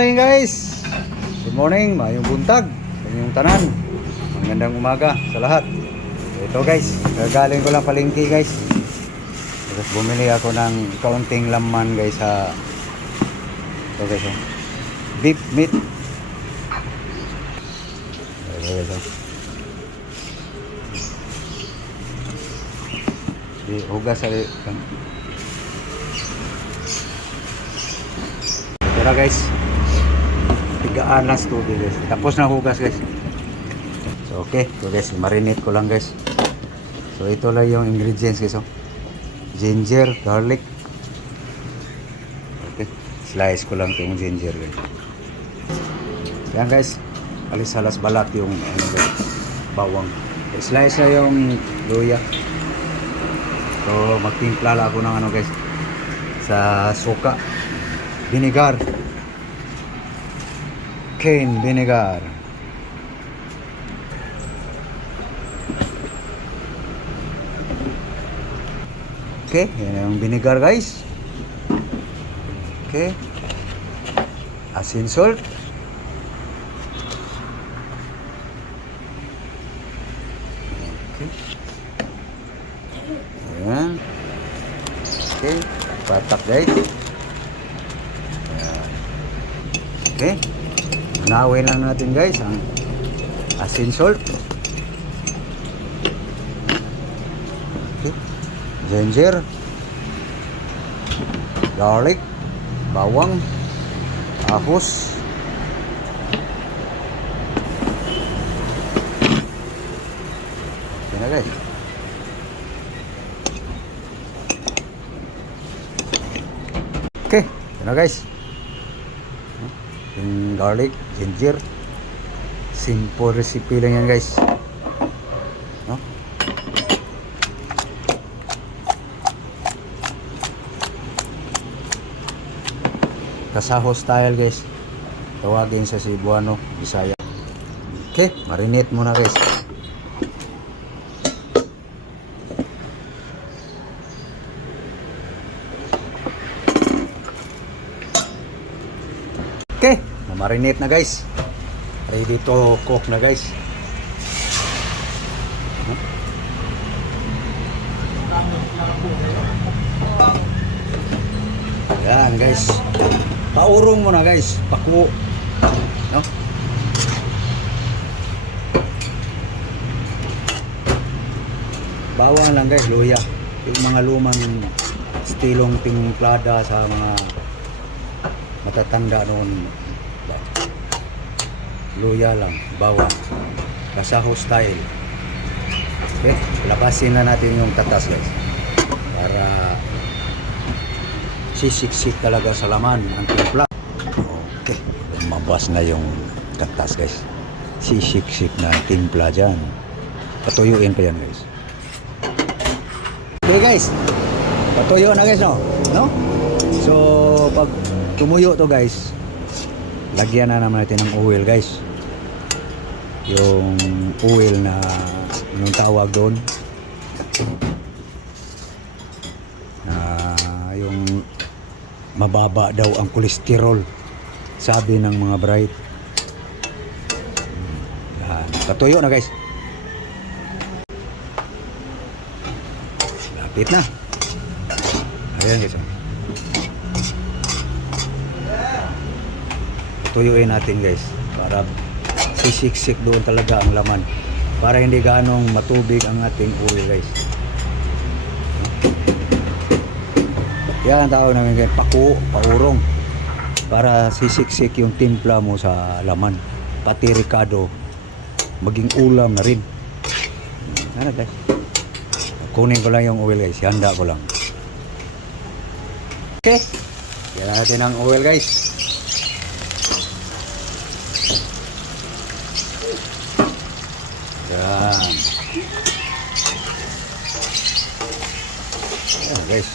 Morning guys! Good morning, mayong buntag sa inyong tanan. Magandang umaga sa lahat. Ito guys, gagaling ko lang palengke guys. Tapos bumili ako ng kaunting laman guys sa ito guys, oh. Beef meat. Ito guys, oh. Hugas sa ito na guys, tigaan na tubig guys. Tapos na hugas guys. So okay, so guys, marinate ko lang guys. So ito lang yung ingredients guys, oh. Ginger, garlic. Okay, slice ko lang yung ginger guys. Yan guys, alis-alas balat yung ano guys, bawang. Slice na yung luya. So magtimpla lang ako ng ano guys, sa suka, vinegar, cane vinegar. Okay, yan yung vinegar guys. Okay, asin, salt. Okay, ayan. Okay, patak guys. Ayan. Okay, unawin lang natin guys ang asin, salt. Okay, ginger, garlic, bawang, ahos. Yan na guys. Okay, yan na guys. Yung garlic, ginger. Simple recipe lang yan guys. No? Kasaho style guys. Tawagin sa Cebuano, Bisaya. Okay, marinate muna guys. Okay, marinate na guys. Ready to cook na guys. Yan guys. Paurong mo na guys, paku. No? Bawang lang guys, luya. Yung mga lumang stilong timplada sa mga matatanda noon. Luya lang, bawang. Kasaho style. Okay, labasin na natin yung katas guys. Para sisiksik talaga sa laman ang timpla. Okay, lumabas na yung katas guys. Sisiksik na timpla dyan. Patuyuin pa yan guys. Okay guys, patuyo na guys, no? So pag tumuyo to guys, lagyan na naman natin ng oil guys. Yung oil na yung tawag doon na yung mababa daw ang kolesterol, sabi ng mga bride. Yan, patuyo na guys. Lapit na. Ayan guys. Tuyuin natin guys para sisiksik doon talaga ang laman, para hindi ganong matubig ang ating oil guys. Yan ang tawag namin guys, paku, paurong, para sisiksik yung timpla mo sa laman, pati ricado, maging ulam na rin. Ano guys, kunin ko lang yung oil guys, handa ko lang. Okay, yan natin ang oil guys. Yan. Ayan guys.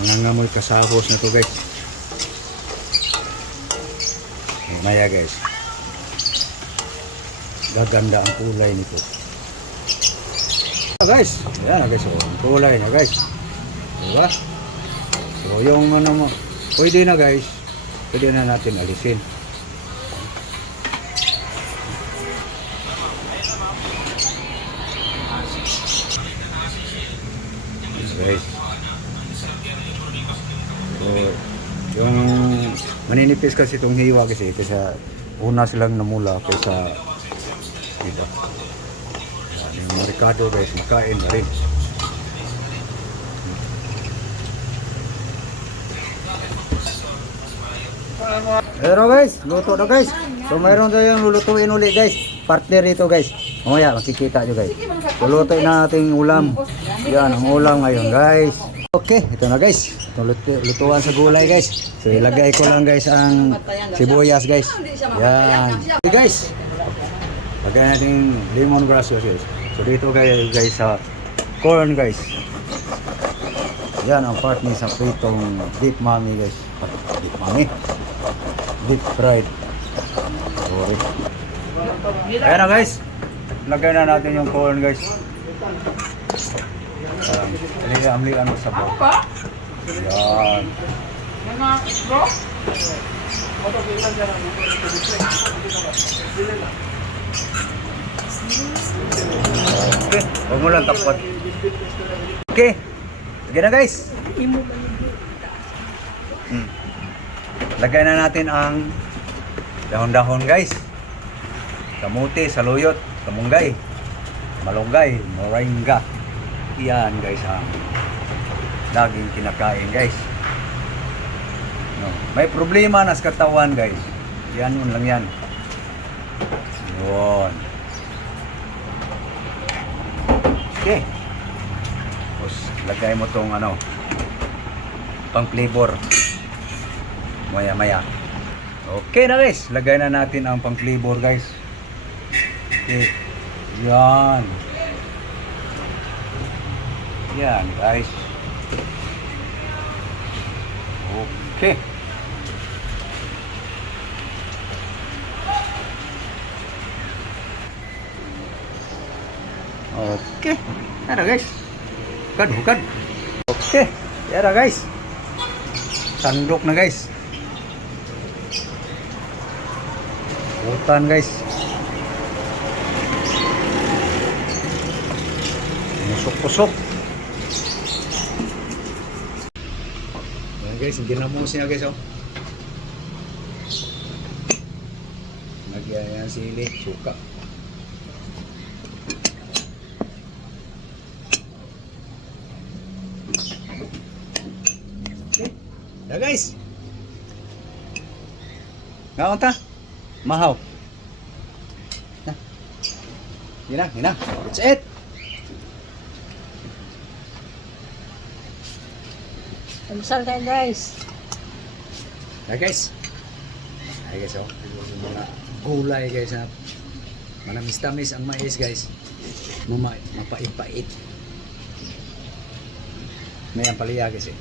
Mangangamoy kasahos na to guys. Mamaya guys, gaganda ang kulay nito. Guys, ayan guys, oh, ang kulay na guys. Diba? So yung ano mo, pwede na guys. pwede na natin alisin. Guys. So, yung maninipis kasi itong hiwa kasi una silang namula kaysa diba? Yung merkado guys, makain na rin. Pero guys, luto na guys. So mayroon tayong lulutuin ulit guys. Partner ito guys. Mamaya makikita nyo guys. Lulutuin na nating ulam. Yan ang ulam ngayon guys. Okay, ito na guys. Itong lutuan sa gulay guys. So ilagay ko lang guys ang sibuyas guys. Yan. Okay guys. Lagay natin lemongrass guys. So dito guys sa corn guys. Yan ang part ni sa pritong beef mami guys. Beef mami. Deep fried. Sorry. Ayan na guys. Lagay na natin yung corn guys. Amlian mo sa bawah. Yan. Okay. Huwag mo lang tapat. Okay. Sige na guys. Lagay na natin ang dahon-dahon guys. Kamuti, saluyot, kamunggay, malunggay, moringa. Yan guys ang laging kinakain guys. No. May problema na sa katawan guys. Yan yun lang yan. Yun. Okay. Tapos lagay mo tong pang flavor. Maya-maya. Okay na guys. Lagay na natin ang pang flavor guys. Okay. Yan. Yan guys. Okay. Okay. Yan guys. Bukan. Okay. Yan guys. Sandok na guys. Hutan guys. Pusok-pusok. Ayan guys, ginamos niya guys. Nagyan yan sili, suka. Okay. Ayan guys. Ngaon ta? Mahaw. Hinang. That's it. Almusal tayo guys. Hi guys. Mga gulay guys ha. Manamis-tamis ang mais guys. Mapait-pait. May ampalaya guys eh.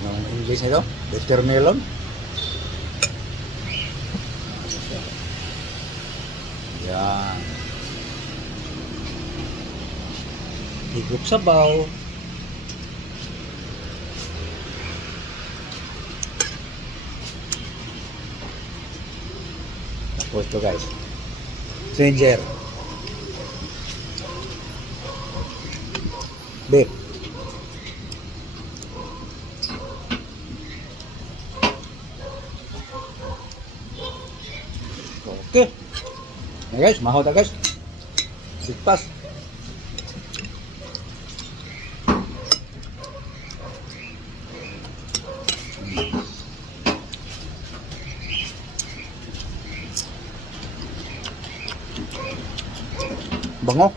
Ang English nito, watermelon. Yan. Higop sabaw. Tapos ito guys. Ginger. Beef. Okay. Nah guys, mahal tak guys. Sipas. Bango.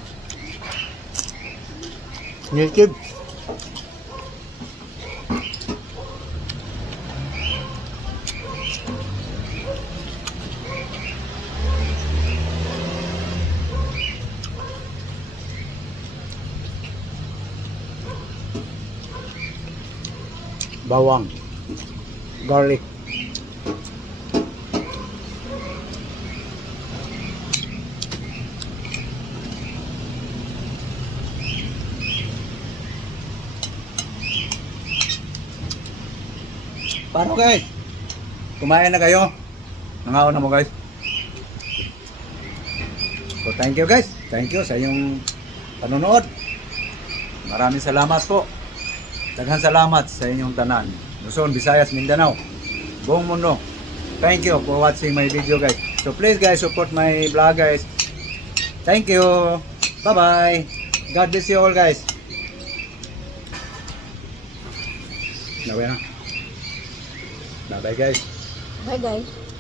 Ngikib. Bawang, garlic, Paano guys? Kumain na kayo? Nangaon na mo guys. So thank you guys. Thank you sa inyong panonood. Maraming salamat po. Daghang salamat sa inyong tanan. Luzon, Visayas, Mindanao. Buong mundo. Thank you for watching my video guys. So please guys, support my vlog guys. Thank you. Bye-bye. God bless you all guys. Bye-bye na. Bye-bye guys. Bye guys.